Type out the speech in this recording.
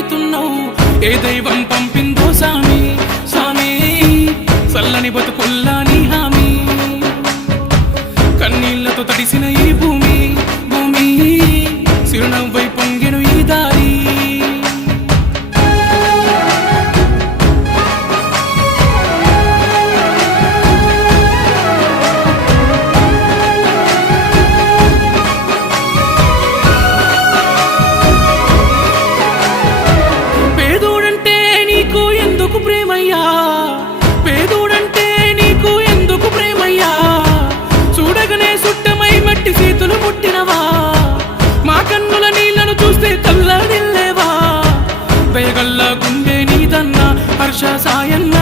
అయితున్నావు. ఏ దైవం పంపిందో సామి సామి చల్లని బతుకుల్లా నీ హామీ. కన్నీళ్లతో తడిసిన ఈ భూమి భూమి చిరునవ్వై పొంగెను ఈ దారి. పేదోడంటే నీకు ఎందుకు ప్రేమయ్యా, పేదోడంటే నీకు ఎందుకు ప్రేమయ్యా. చూడగనే సుట్టమై మట్టి చేతులు ముట్టినవా, మా కన్నుల నీళ్లను చూస్తే కల్లాడిల్లేవా. దయగల్లా గుండె నీదన్నా హర్ష సాయన్న